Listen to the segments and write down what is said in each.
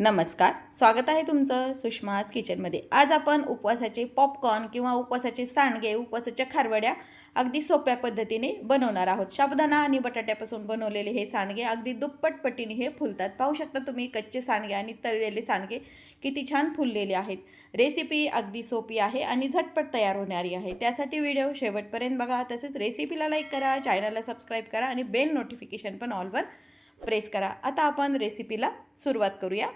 नमस्कार, स्वागत आहे तुमचं सुषमाज किचनमध्ये। आज आपण उपवासाचे पॉपकॉर्न किंवा उपवासाचे सांडगे, उपवासाच्या खारवड्या अगदी सोप्या पद्धतीने बनवणार आहोत। साबुदाणा आणि बटाट्यापासून बनवलेले हे सांडगे अगदी दुप्पट पटीने हे फुलतात। पाहू शकता तुम्ही कच्चे सांडगे आणि तळलेले सांडगे किती छान फुललेले आहेत। रेसिपी अगदी सोपी आहे आणि झटपट तयार होणारी आहे। त्यासाठी व्हिडिओ शेवटपर्यंत बघा। तसेच रेसिपीला लाईक करा, चॅनलला सबस्क्राइब करा आणि बेल नोटिफिकेशन पण ऑलवर प्रेस करा। आता आपण रेसिपीला सुरुवात करूया।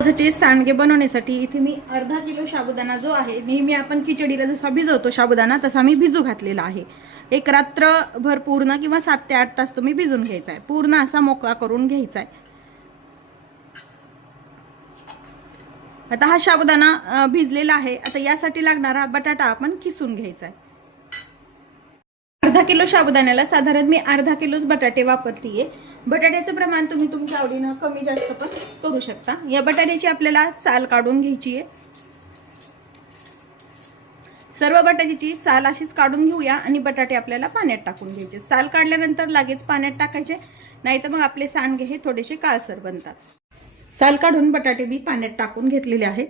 उपवासाचे सांडगे बनवण्यासाठी इथे मी अर्धा किलो साबुदाणा जो आहे, नेहमी आपण खिचडीला जसा भिजवतो साबुदाणा तसा मी भिजू घातलेला आहे। एक रात्रभर पूर्ण किंवा 7 ते 8 तास तुम्ही भिजून घ्यायचा आहे। पूर्ण असा मोकळा करून घ्यायचा आहे। आता हा साबुदाणा भिजलेला आहे। आता यासाठी लागणारा बटाटा आपण किसून घ्यायचा आहे। अर्धा किलो साबुदाण्याला साधारण मी अर्धा किलोच बटाटे वापरतीये। बटाट्याचं प्रमाण तुम्ही तुमच्या आवडीने कमी जास्त पण करू शकता। या बटाट्याची आपल्याला साल काढून घ्यायची आहे। सर्व बटाट्याची साल अशीच काढून घेऊया आणि बटाटे आपल्याला पाण्यात टाकून घ्यायचे। साल काढल्यानंतर लगेच पाण्यात टाकायचे, नाहीतर मग आपले सांडगे हे थोडेसे काळसर बनतात। साल काढून बटाटे मी पाण्यात टाकून घेतलेले आहेत।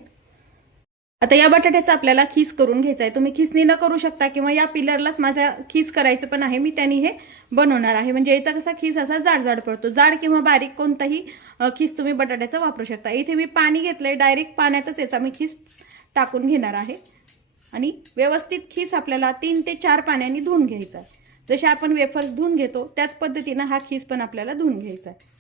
आता या बटाट्याचा आपल्याला खीस करून घ्यायचा आहे। तुम्ही खिसणी न करू शकता किंवा या पिलरलाच माझा खीस करायचं पण आहे, मी त्यांनी हे बनवणार आहे। म्हणजे याचा कसा खीस असा जाड पडतो। जाड किंवा बारीक कोणताही खीस तुम्ही बटाट्याचा वापरू शकता। इथे मी पाणी घेतलंय, डायरेक्ट पाण्यातच याचा मी खीस टाकून घेणार आहे आणि व्यवस्थित खीस आपल्याला 3 ते 4 पाण्याने धुवून घ्यायचा आहे। जसे आपण वेफर्स धुवून घेतो त्याच पद्धतीने हा खीस पण आपल्याला धुवून घ्यायचा आहे।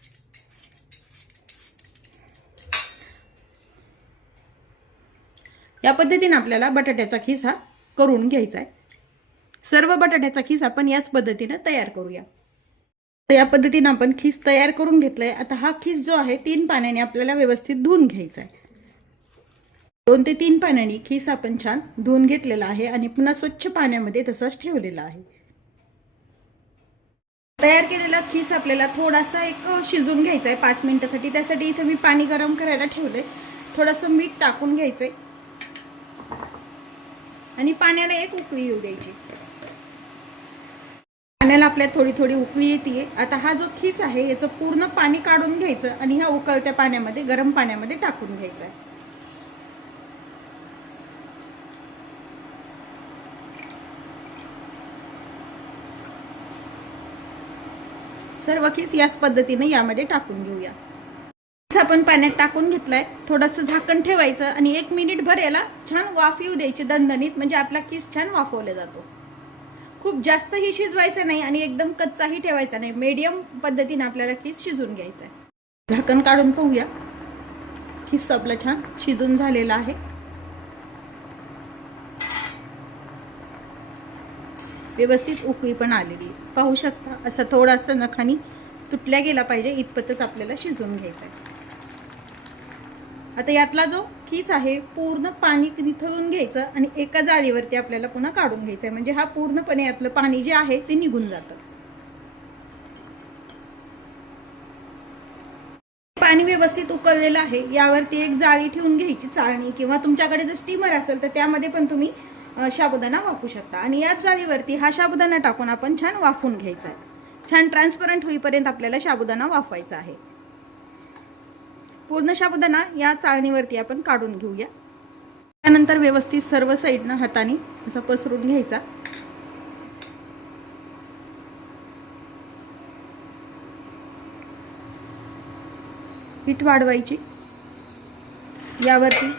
या पद्धतीने आपल्याला बटाट्याचा खीस हा करून घ्यायचा आहे। सर्व बटाट्याचा खीस आपण याच पद्धतीने तयार करूया। या पद्धतीने आपण खीस तयार करून घेतलाय। आता हा खीस जो आहे 3 पाण्याने आपल्याला व्यवस्थित धुवून घ्यायचा आहे। 2 ते 3 पाण्याने खीस आपण छान धुवून घेतलेला आहे आणि पुन्हा स्वच्छ पाण्यामध्ये तसाच ठेवलेला आहे। तयार केलेला खीस आपल्याला थोडासा एक शिजून घ्यायचा आहे 5 मिनिटांसाठी। त्यासाठी इथे मी पाणी गरम करायला ठेवले। थोडंसं मीठ टाकून घ्यायचंय आणि पाण्याला एक उकळी येऊ द्यायची। पाण्याला आपल्या थोडी थोडी उकळी येते। आता हा जो खीस आहे याचं पूर्ण पाणी काढून घ्यायचं आणि ह्या उकळत्या पाण्यामध्ये, गरम पाण्यामध्ये टाकून घ्यायचं आहे। सर्व खीस याच पद्धतीने यामध्ये टाकून घेऊया। आपण पाण्यात टाकून घेतलाय, थोडंसं झाकण ठेवायचं आणि 1 मिनिटभर याला छान वाफ येऊ द्यायची दणदणीत, म्हणजे आपला खीस छान वाफवला जातो। खूप जास्तही शिजवायचं नाही आणि एकदम कच्चाही ठेवायचा नाही, मीडियम पद्धतीने आपल्याला खीस शिजून घ्यायचा आहे। झाकण काढून पाहूया, खीस आपला छान शिजून झालेला आहे। व्यवस्थित उकळी पण आलेली पाहू शकता। असं थोडासा नखानी तुटल्या गेला पाहिजे इतपतच आपल्याला शिजवून घ्यायचं आहे। आता यातला जो खीस आहे पूर्ण पाणी निथळून घ्यायचं आणि एका जाळीवरती आपल्याला पुन्हा काढून घ्यायचं आहे, म्हणजे हा पूर्णपणे यातलं पाणी जे आहे ते निघून जातं। पाणी व्यवस्थित उकळलेलं आहे। यावरती एक जाळी ठेवून घ्यायची, चाळणी किंवा तुमच्याकडे जर स्टीमर असेल तर त्यामध्ये पण तुम्ही साबुदाणा वाफू शकता आणि याच जाळीवरती हा साबुदाणा टाकून आपण छान वाफून घ्यायचा आहे। छान ट्रान्सपरंट होईपर्यंत आपल्याला साबुदाणा वाफवायचा आहे। पूर्ण साबुदाणा या चाळणीवरती आपण काढून घेऊया। त्यानंतर व्यवस्थित सर्व साइडने हाताने असं पसरून घ्यायचा। पीठ वाढवायची, यावरती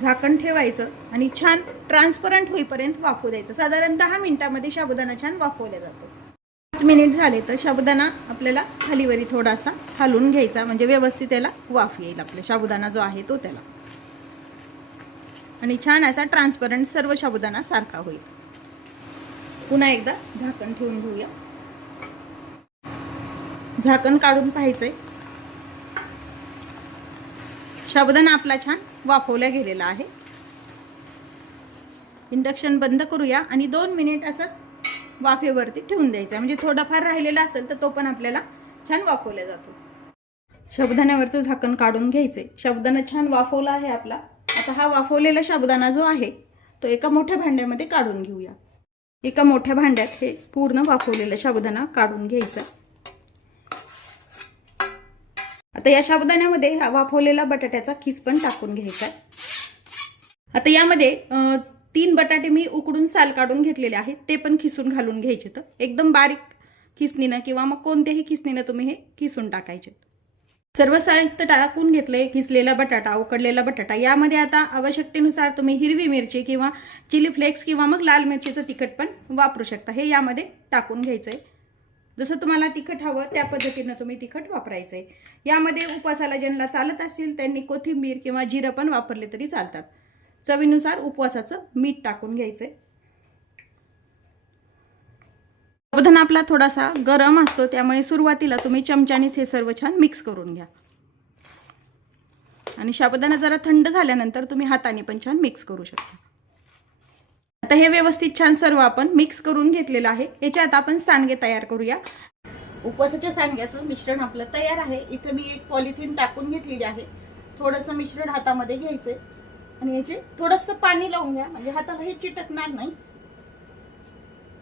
झाकण ठेवायचं आणि छान ट्रान्सपरंट होईपर्यंत वाफू द्यायचं। साधारण 10 मिनिटांमध्ये साबुदाणा छान वाफवला जातो। 5 मिनिट झाले तर साबुदाणा आपल्याला खालीवरी थोडासा हलवून घ्यायचा, म्हणजे व्यवस्थित त्याला वाफ येईल आपला साबुदाणा जो आहे तो त्याला, आणि छान असा ट्रान्सपरंट सर्व साबुदाणा सारखा होईल। पुन्हा एकदा झाकण ठेवून घेऊया। झाकण काढून पाहायचंय, साबुदाणा आपला छान वाफवला गेलेला आहे। इंडक्शन बंद करूया आणि 2 मिनिट असंच वाफेवरती ठेवून द्यायचं, म्हणजे थोडाफार राहिलेला असेल तर तो पण आपल्याला छान वाफवला जातो। साबुदाण्यावरचं झाकण काढून घ्यायचंय। साबुदाणा छान वाफवला आहे आपला। आता हा वाफवलेला साबुदाणा जो आहे तो एका मोठ्या भांड्यामध्ये काढून घेऊया। एका मोठ्या भांड्यात हे पूर्ण वाफवलेला साबुदाणा काढून घ्यायचा। आता या साबुदाण्यामध्ये हा वाफवलेला बटाट्याचा खीस पण टाकून घ्यायचा आहे. आता यामध्ये 3 बटाटे मी उकडून साल काढून घेतलेले आहेत, ते पण खिसून घालून घ्यायचे. तर एकदम बारीक खिसणीनं किंवा मग कोणत्याही खिसणीनं तुम्ही हे खिसून टाकायचे. सर्व साहित्य टाकून घेतले. खिसलेला बटाटा, उकडलेला बटाटा. यामध्ये आता आवश्यकतेनुसार तुम्ही हिरवी मिरची किंवा चिली फ्लेक्स किंवा मग लाल मिरचीचं तिखट पण वापरू शकता. हे यामध्ये टाकून घ्यायचंय. जसं तुम्हाला तिखट हवं त्या पद्धतीनं तुम्ही तिखट वापरायचंय. यामध्ये उपवासाला ज्यांना चालत असेल त्यांनी कोथिंबीर किंवा जिरं पण वापरले तरी चालतात. चवीनुसार उपवासाचं मीठ टाकून घ्यायचंय. साबुदाणा आपला थोडासा गरम असतो, त्यामुळे सुरुवातीला तुम्ही चमच्यानेच हे सर्व छान मिक्स करून घ्या. आणि साबुदाणा जरा थंड झाल्यानंतर तुम्ही हाताने पण छान मिक्स करू शकता. आता हे व्यवस्थित छान सर्व आपण मिक्स करून घेतलेलं आहे. याच्यात आपण सांडगे तयार करूया. उपवासाच्या सांडग्याचं मिश्रण आपलं तयार आहे. इथे मी एक पॉलिथिन टाकून घेतलेली आहे. थोडंसं मिश्रण हातामध्ये घ्यायचंय आणि याचे थोडंसं पाणी लावून घ्या, म्हणजे हाताला हे चिटकणार नाही.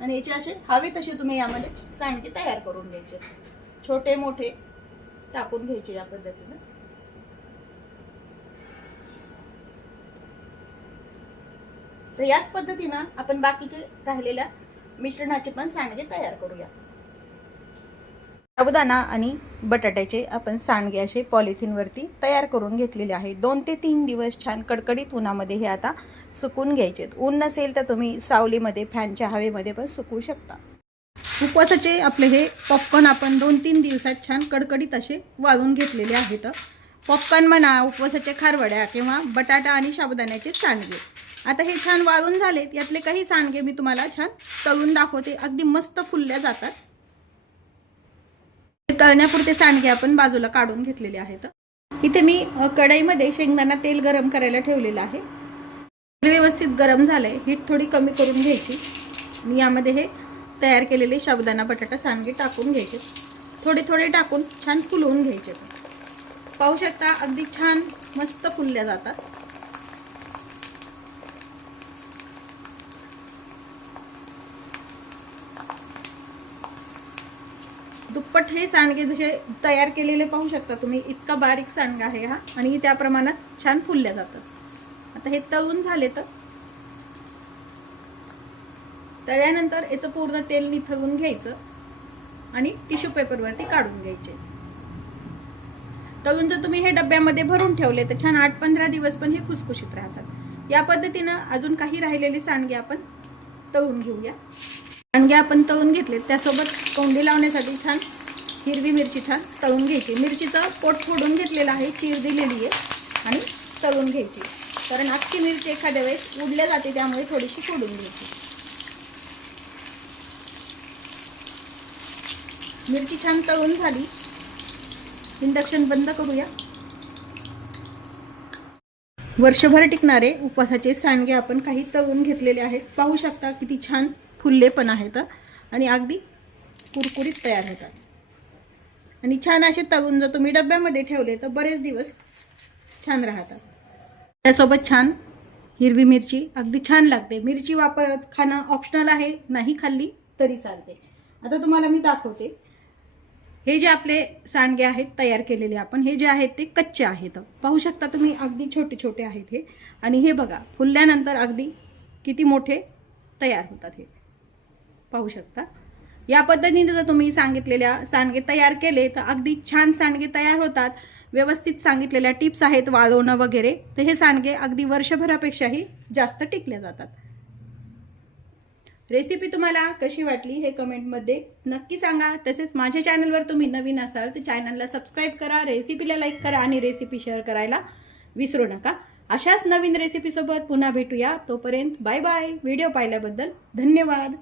आणि याचे असे हवे तसे तुम्ही यामध्ये सांडगे तयार करून घ्यायचे. छोटे मोठे टाकून घ्यायचे या पद्धतीने. तर याच पद्धतीने आपण बाकीचे राहिलेल्या मिश्रणाचे पण सांडगे तयार करूया. साबुदाणा आणि बटाट्याचे आपण सांडगे असे पॉलिथिन वरती तयार करून घेतलेले आहे. 2 ते 3 दिवस छान कडकडीत उन्हामध्ये हे आता सुकून घ्यायचे. ऊन नसेल तर तुम्ही सावलीमध्ये फॅनच्या हवेमध्ये पण सुकवू शकता. उपवासाचे आपले हे पॉपकॉर्न आपण 2-3 दिवसात छान कडकडीत असे वाळून घेतलेले आहेत. पॉपकॉर्न म्हणा, उपवासाच्या खारवड्या किंवा बटाटा आणि साबुदाण्याचे सांडगे. आता हे छान वाळून झालेत. यातले काही सांडगे मी तुम्हाला छान तळून दाखवते. अगदी मस्त फुलल्या जातात. तळण्यापुरते सांडगे आपण बाजूला काढून घेतलेले आहेत. इथे मी कढईमध्ये शेंगदाणा तेल गरम करायला ठेवलेलं आहे. व्यवस्थित गरम झालंय. हीट थोडी कमी करून घ्यायची आणि यामध्ये हे तयार केलेले साबुदाणा बटाटा सांडगे टाकून घ्यायचे. थोडे थोडे टाकून छान फुलवून घ्यायचे. पाहू शकता अगदी छान मस्त फुलल्या जातात. दुप्पट हे सांडगे जसे तयार केलेले पाहू शकता तुम्ही. इतका बारीक सांडगा आहे हा आणि त्या प्रमाणात छान फुलल्या जातात. आता हे तळून झाले तर तळल्यानंतर याचं पूर्ण तेल निथळून घ्यायचं आणि टिश्यू पेपरवरती काढून घ्यायचे. तळून जर तुम्ही हे डब्यामध्ये भरून ठेवले तर छान 8-15 दिवस पण हे खुसखुशीत राहतात. या पद्धतीनं अजून काही राहिलेले सांडगे आपण तळून घेऊया. सांडगे आपण तळून घेतले, त्यासोबत तोंडी लावण्यासाठी छान हिरवी मिरची छान तळून घ्यायची. मिरचीचं पोट फोडून घेतलेलं आहे, चीर दिलेली आहे आणि तळून घ्यायची. कारण अख्खी मिरची एखाद्या वेळेस उडल्या जाते, त्यामुळे थोडीशी फोडून घ्यायची. मिरची छान तळून झाली. इंडक्शन बंद करूया. वर्षभर टिकणारे उपवासाचे सांडगे आपण काही तळून घेतलेले आहेत. पाहू शकता किती छान फुलले पण आहेत आणि अगदी कुरकुरीत तयार होतात. आणि छान असे तळून जर तुम्ही डब्यामध्ये ठेवले तर बरेच दिवस छान राहतात. त्यासोबत छान हिरवी मिरची अगदी छान लागते. मिरची वापरत खाणं ऑप्शनल आहे, नाही खाल्ली तरी चालते. आता तुम्हाला मी दाखवते. हे जे आपले सांडगे आहेत तयार केलेले आपण, हे जे आहेत ते कच्चे आहेत. पाहू शकता तुम्ही अगदी छोटे छोटे आहेत हे. आणि हे बघा फुलल्यानंतर अगदी किती मोठे तयार होतात. हे पाहू शकता. या पद्धतीने जर तुम्ही सांगितलेल्या सांडगे तयार केले तर अगदी छान सांडगे तयार होतात. व्यवस्थित सांगितलेल्या टिप्स आहेत वाळवणं वगैरे, तर हे सांडगे अगदी वर्षभरापेक्षाही जास्त टिकले जातात. रेसिपी तुम्हाला कशी वाटली हे कमेंटमध्ये नक्की सांगा. तसेच माझ्या चॅनलवर तुम्ही नवीन असाल तर चॅनलला सबस्क्राईब करा, रेसिपीला लाईक करा आणि रेसिपी शेअर करायला विसरू नका. अशाच नवीन रेसिपीसोबत पुन्हा भेटूया. तोपर्यंत बाय बाय. व्हिडिओ पाहिल्याबद्दल धन्यवाद.